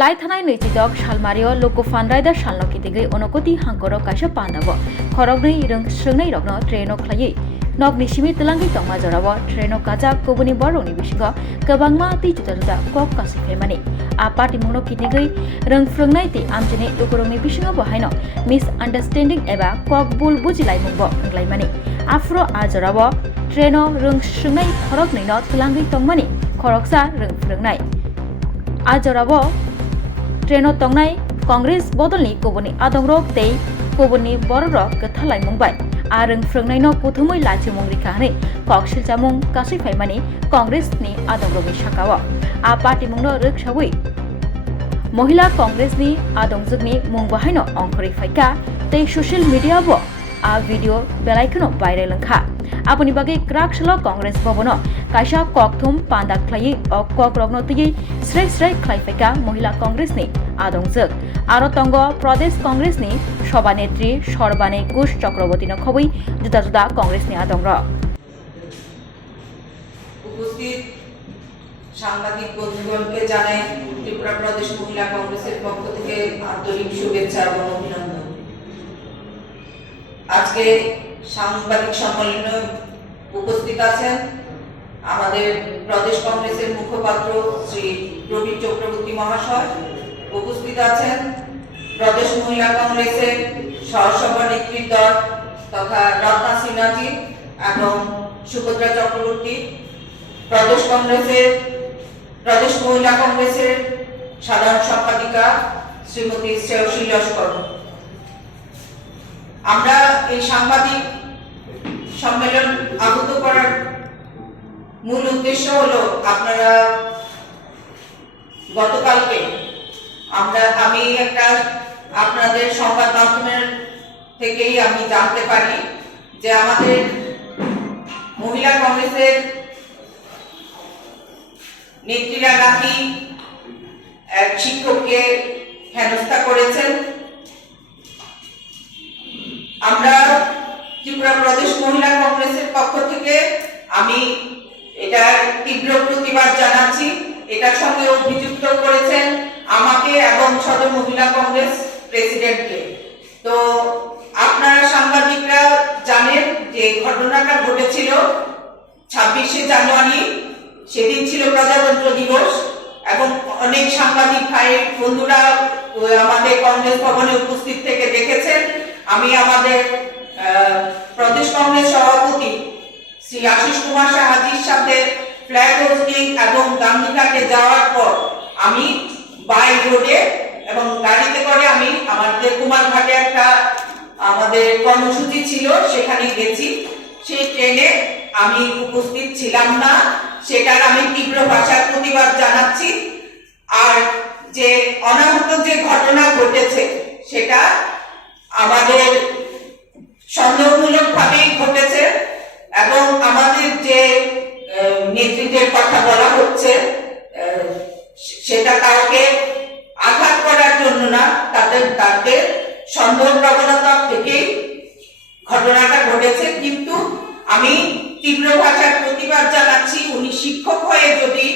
লাই থানায় নৈতিদক সালমারিও লোকো ফানরাইদাर सालनो कितिगै अनकति हांकरो काइसा पानाबो खरगनै रं सोंनै रगनो ट्रेनो खलायै नगनि सिमि तलांगै तंमा जराबो ट्रेनो काजा कोबुनि बरनि बिसिगो गोबांमा ति जुदा कक कासिफायमानि आ पार्टी मुनो कितिगै रं फ्रंनाय ति आमजनि लोकरंनि बिसिगो बहायनो मिस आन्डारस्टेन्डिं एबा कक बुल बुजिलाय मुंबो अंग्लायमानि आफ्रो आ जराबो ट्रेनो रं सोंनाय खरगनैनो तलांगै तंमानि खरगसा रं फ्रंनाय आ जराबो ट्रेनो तंनाय कांग्रेस बदलनि कोबुनि आदंरक तै कोबुनि बररक गथालाय मुंबाय आरं फ्रंनायनो पुथुमै लाचि मुंरिखा हनै ककसिल जामुं गासै फायमानि कांग्रेसनि आदंरकनि साकाव आ पार्टी मुंनो रोखसावै महिला कांग्रेसनि आदंजकनि मुं बाहायनो अंखरै फायका तै ससियल मीडियाबो आ भिडियो बेलायखनो भाइरेल लंखा आपुनि बागै क्राकसलो कांग्रेस भवनो काइसा ककथुम पान्दा खलायै कक रगनो तयै स्राय स्राय खलायफायका महिला कांग्रेसनि आदंजक आरो तंग प्रदेश कांग्रेसनि सभानेत्री सरबाने घोष चक्रवर्तीनो खबै जुदा जुदा कांग्रेसनि आदंर উপস্থিত সাংবাদিক বন্ধুগণকে জানাই ত্রিপুরা প্রদেশ মহিলা কংগ্রেসের পক্ষ থেকে আন্তরিক শুভেচ্ছা এবং অভিনন্দন। আজকে সাংবাদিক সম্মেলনে উপস্থিত আছেন আমাদের প্রদেশ কংগ্রেসের মুখপাত্র শ্রী প্রবীর চক্রবর্তী মহাশয়, উপস্থিত আছেন প্রদেশ মহিলা কংগ্রেসের সহসভানেত্রী দল তথা রত্না সিনহাজি এবং সুভদ্রা চক্রবর্তী, প্রদেশ মহিলা কংগ্রেসের সাধারণ সম্পাদিকা শ্রীমতী শ্রেয়সী লস্কর। আমরা এই সাংবাদিক সম্মেলন আহত করার মূল উদ্দেশ্য হলো আপনারা গতকালকে আমি একটা আপনাদের সংবাদ মাধ্যমের থেকেই আমি জানতে পারি যে আমাদের মহিলা কংগ্রেসের নেত্রীরা নাকি এক শিক্ষককে হেনস্থা করেছেন। আমরা ত্রিপুরা প্রদেশ মহিলা কংগ্রেসের পক্ষ থেকে আমি এটার তীব্র প্রতিবাদ জানাচ্ছি। এটার সঙ্গে অভিযুক্ত করেছেন আমাকে এবং সদর মহিলা কংগ্রেস প্রেসিডেন্টকে। তো আপনারা সাংবাদিকরা জানেন যে ঘটনাটা ঘটেছিল 26শে জানুয়ারি, সেদিন ছিল প্রজাতন্ত্র দিবস এবং অনেক সাংবাদিক ভাই বন্ধুরা আমাদের কংগ্রেস ভবনে উপস্থিত থেকে দেখেছেন। আমি আমাদের প্রদেশ কংগ্রেস সভাপতি শ্রী আশিস কুমার সাহাজির সাথে ফ্ল্যাগ হোস্টিং এবং গান্ধীঘাটে যাওয়ার পর আমি বাই রোডে এবং গাড়িতে করে আমি আমাদের কুমারঘাটে একটা আমাদের কর্মসূচি ছিল, সেখানে গেছি। সেই ট্রেনে আমি উপস্থিত ছিলাম না, সেটার আমি তীব্র ভাষার প্রতিবাদ জানাচ্ছি। আর যে অনাহুত যে ঘটনা ঘটেছে সেটা আমাদের সন্দেহমূলক ভাবেই ঘটেছে এবং আমাদের যে নেতৃত্বের কথা বলা হচ্ছে সেটা কাউকে আঘাত করার জন্য না, তাদের সন্দেহ প্রবণতা থেকেই ঘটনাটা ঘটেছে। কিন্তু আমি তীব্র ভাষার প্রতিবাদ জানাচ্ছি। উনি শিক্ষক হয়ে যদি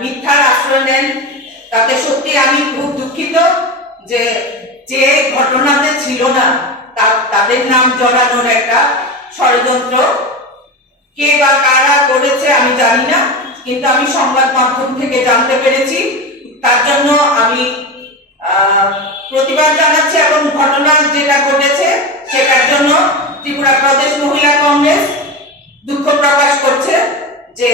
মিথ্যার আশ্রয় নেন তাতে সত্যি আমি খুব দুঃখিত যে ঘটনাতে ছিল না তাদের নাম জড়ানোর একটা ষড়যন্ত্র কে বা কারা করেছে আমি জানি না, কিন্তু আমি সংবাদ মাধ্যম থেকে জানতে পেরেছি। তার জন্য আমি প্রতিবাদ জানাচ্ছি এবং ঘটনা যেটা ঘটেছে সেটার জন্য ত্রিপুরা প্রদেশ মহিলা কংগ্রেস দুঃখ প্রকাশ করছে যে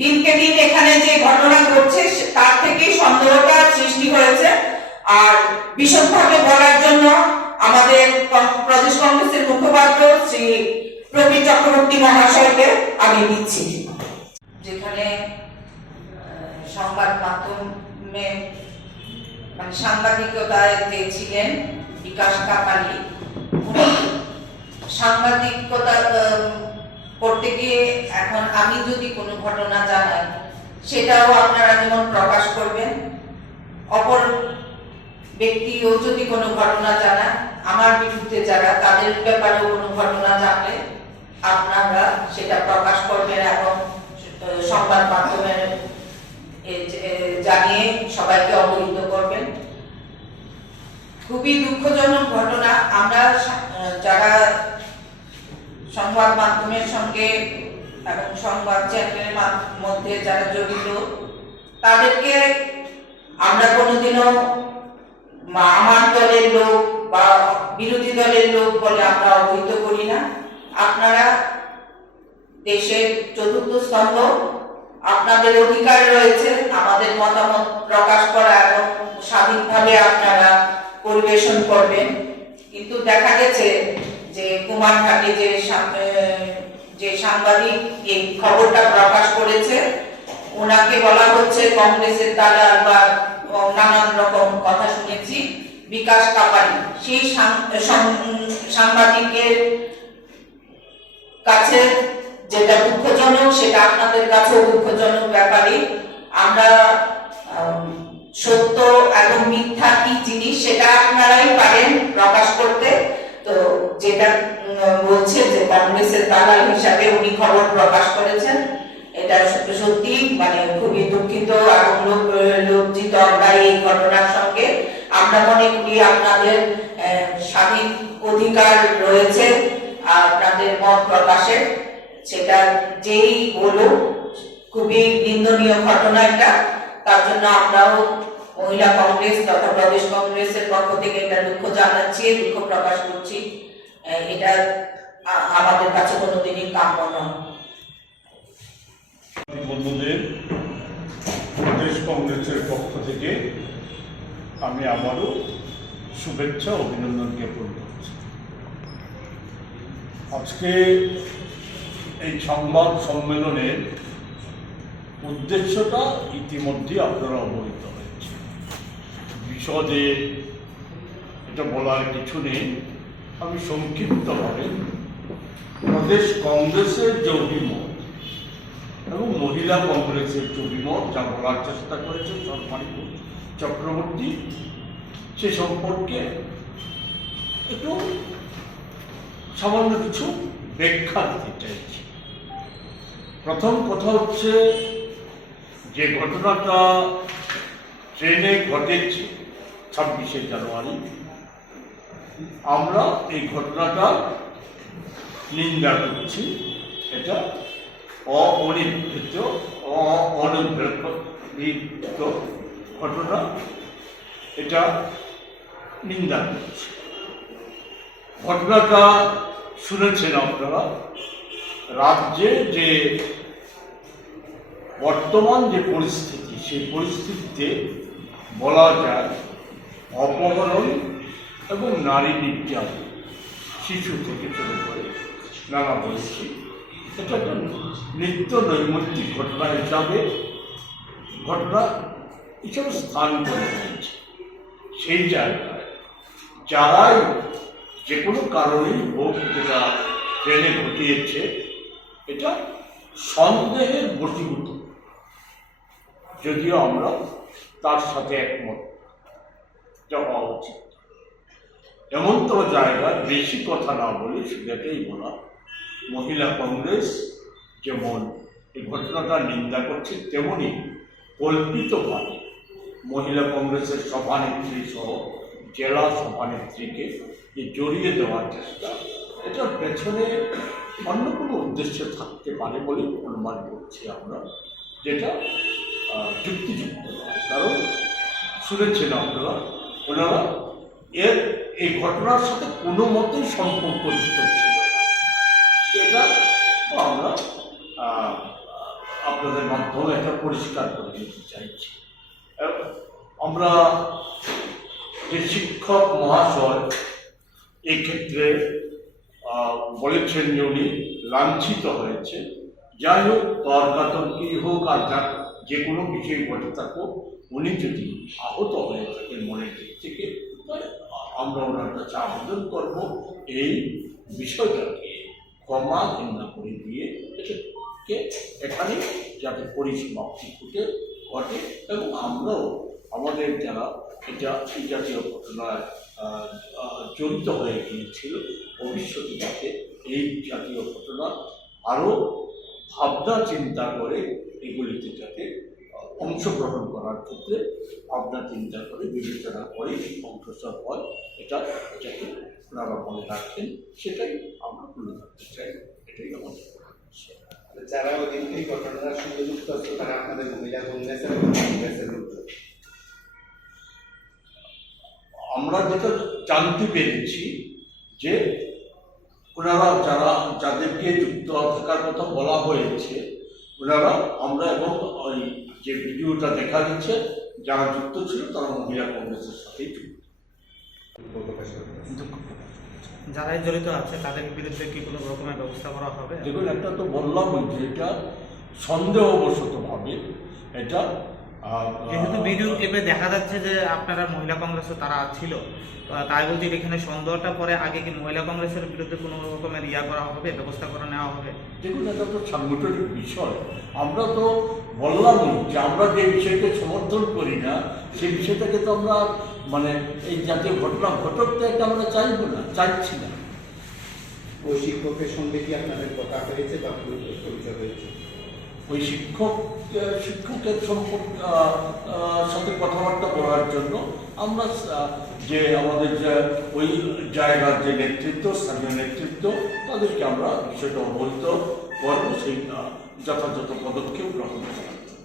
দিনকে দিন এখানে যে ঘটনা ঘটছে তার থেকেই সন্দেহটা সৃষ্টি হয়েছে। আর বিশদভাবে বলার জন্য আমাদের প্রদেশ কংগ্রেসের মুখপাত্র শ্রী প্রবীর চক্রবর্তী মহাশয়কে আমি দিচ্ছি। যেখানে সংবাদ মাধ্যমে মানে সাংবাদিকতায় যে ছিলেন বিকাশ কাকালি, সাংবাদিকতা করতে গিয়ে এখন আমি যদি কোনো ঘটনা জানাই সেটাও আপনারা যেমন প্রকাশ করবেন, অপর ব্যক্তিও যদি কোনো ঘটনা জানায় আমার বিরুদ্ধে যারা তাদের ব্যাপারেও কোনো ঘটনা জানলে আপনারা সেটা প্রকাশ করবেন এবং সংবাদ মাধ্যমের জানিয়ে সবাইকে অবহিত করবেন। খুবই দুঃখজনক ঘটনা। আমরা যারা সংবাদ মাধ্যমের সঙ্গে এবং সংবাদ চ্যানেলের মধ্যে যারা জড়িত, তাদেরকে আমরা কোনোদিনও আমার দলের লোক বা বিরোধী দলের লোক বলে আমরা অবহিত করি না। আপনারা দেশের চতুর্থ স্তম্ভ, আপনাদের অধিকার রয়েছে আমাদের মতামত প্রকাশ করা এবং স্বাধীনভাবে আপনারা পরিবেশন করবেন। কিন্তু দেখা গেছে যে কুমারঘাটে যে সাংবাদিক এই খবরটা প্রকাশ করেছে, ওনাকে বলা হচ্ছে কংগ্রেসের দালাল বা নানান রকম কথা শুনেছি, বিকাশ কাপালি। সেই সাংবাদিকের কাছে যেটা দুঃখজনক, সেটা আপনাদের কাছেও দুঃখজনক ব্যাপারই। আমরা সত্য এবং মিথ্যা কি জিনিস সেটা আপনারাই পারেন প্রকাশ করতে। তো যেটা বলছে যে কংগ্রেসের দালাল হিসাবে উনি খবর প্রকাশ করেছেন, এটা সত্যি মানে খুবই দুঃখিত এবং লজ্জিত আমরা এই ঘটনার সঙ্গে। আমরা মনে করি আপনাদের স্বাধীন অধিকার রয়েছে আপনাদের মত প্রকাশের, সেটা যেই বলুক। খুবই নিন্দনীয় ঘটনা এটা। তার জন্য আমরাও মহিলা কংগ্রেস তথা প্রদেশ কংগ্রেসের পক্ষ থেকে এটা দুঃখ জানাচ্ছি, দুঃখ প্রকাশ করছি। এটা আমাদের কাছে কোনোদিনই কাম্য নয়। বন্ধুদের, প্রদেশ কংগ্রেসের পক্ষ থেকে আমি আবারও শুভেচ্ছা অভিনন্দন জ্ঞাপন করছি। আজকে এই সংবাদ সম্মেলনের উদ্দেশ্যটা ইতিমধ্যে আপনারা অবহিত হয়েছে। বিশদে এটা বলার কিছু নেই। আমি সংক্ষিপ্তভাবে প্রদেশ কংগ্রেসের যে অভিমত এবং মহিলা কংগ্রেসের যে অভিমত যা বলার চেষ্টা করেছে সরকারি চক্রবর্তী, সে সম্পর্কে একটু সামান্য কিছু ব্যাখ্যা দিতে চাইছি। প্রথম কথা হচ্ছে যে ঘটনাটা ট্রেনে ঘটেছে 26শে জানুয়ারি, আমরা এই ঘটনাটা নিন্দা করছি। এটা অনির্ধারিত ঘটনা, এটা নিন্দা করছি। ঘটনাটা শুনেছেন আপনারা। রাজ্যে যে বর্তমান যে পরিস্থিতি, সেই পরিস্থিতিতে বলা যায় অপহরণ এবং নারী নির্যাতন, শিশু থেকে শুরু করে নানা বয়সী, এটা একটা নিত্য নৈমিত্তিক ঘটনা হিসাবে স্থান করে নিয়েছে। সেই জায়গায় যারাই যে কোনো কারণেই হোক যেটা ট্রেনে ঘটিয়েছে, এটা সন্দেহের বশীভূত, যদিও আমরা তার সাথে একমত হওয়া উচিত। এমনতম জায়গায় বেশি কথা না বলে সেটাকেই বলা, মহিলা কংগ্রেস যেমন এই ঘটনাটা নিন্দা করছে, তেমনি কল্পিতভাবে মহিলা কংগ্রেসের সভানেত্রী সহ জেলা সভানেত্রীকে জড়িয়ে দেওয়ার চেষ্টা, এটার পেছনে অন্য কোনো উদ্দেশ্য থাকতে পারে বলে অনুমান করছি আমরা, যেটা যুক্তিযুক্ত নয়। কারণ শুনেছেন আপনারা, ওনারা এই ঘটনার সাথে কোনো মতেই সম্পর্কযুক্ত ছিল না। এটা আমরা আপনাদের মাধ্যমে এটা পরিষ্কার করে দিতে চাইছি। আমরা যে শিক্ষক মহাশয় এই ক্ষেত্রে বলেছেন যে উনি লাঞ্ছিত হয়েছে, যাই হোক তর্কাতর্কি হোক আর যার যে কোনো বিষয় ঘটে থাকুক, উনি যদি আহত হয়ে থাকেন মনের দিক থেকে, আমরা ওনার কাছে আবেদন করব এই বিষয়টাকে ক্ষমা ঘৃণা করে দিয়ে এখানে যাতে পরিসমাপ্তি ঘটে এবং আমরাও আমাদের যারা এই জাতীয় ঘটনায় জড়িত হয়ে গিয়েছিল, ভবিষ্যতে যাতে এই জাতীয় ঘটনা আরও ভাবনা চিন্তা করে এগুলিতে যাতে অংশগ্রহণ করার ক্ষেত্রে ভাবনা চিন্তা করে বিবেচনা করে অগ্রসর হয়, এটাকে ওনারা মনে রাখেন, সেটাই আমরা তুলে ধরতে চাই, এটাই আমাদের উদ্দেশ্য। যারা ওই দিন এই ঘটনার সঙ্গে যুক্ত আছে তারা আপনাদের মহিলা কংগ্রেসের এবং কংগ্রেসের লোকজন। আমরা যেটা জানতে পেরেছি যে ওনারা যাদেরকে যুক্ত থাকার কথা বলা হয়েছে, ওনারা আমরা এবং ওই যে ভিডিওটা দেখা যাচ্ছে যারা যুক্ত ছিল তারা মহিলা কংগ্রেসের সাথেই যুক্ত। যারাই জড়িত আছে তাদের বিরুদ্ধে কি কোনো রকমের ব্যবস্থা করা হবে? দেখুন, একটা তো বললাম যে এটা সন্দেহবশত ভাবে এটা যেহেতু ভিডিও ক্লিপে দেখা যাচ্ছে যে আপনারা মহিলা কংগ্রেসে তারা ছিল, তাই বলছি এখানে সন্দেহটা পরে আগে কি মহিলা কংগ্রেসের বিরুদ্ধে কোনো রকমের করা হবে, ব্যবস্থা করে নেওয়া হবে? দেখুন, এটা তো সাংগঠনিক বিষয়। আমরা তো বললাম যে আমরা যে বিষয়কে সমর্থন করি না সেই বিষয়টাকে তো আমরা মানে এই জাতীয় ঘটনা ঘটক তো এটা আমরা চাইবো না, চাইছি না। ওই শিক্ষকের সঙ্গে কি আপনাদের কথা হয়েছে বা পরিচয় হয়েছে? ওই শিক্ষকের সাথে কথাবার্তা বলার জন্য আমরা যে আমাদের যে ওই জায়গার যে নেতৃত্ব, স্থানীয় নেতৃত্ব, তাদেরকে আমরা বিষয়টা অবহিত করবো, সেই যথাযথ পদক্ষেপ গ্রহণ করার জন্য।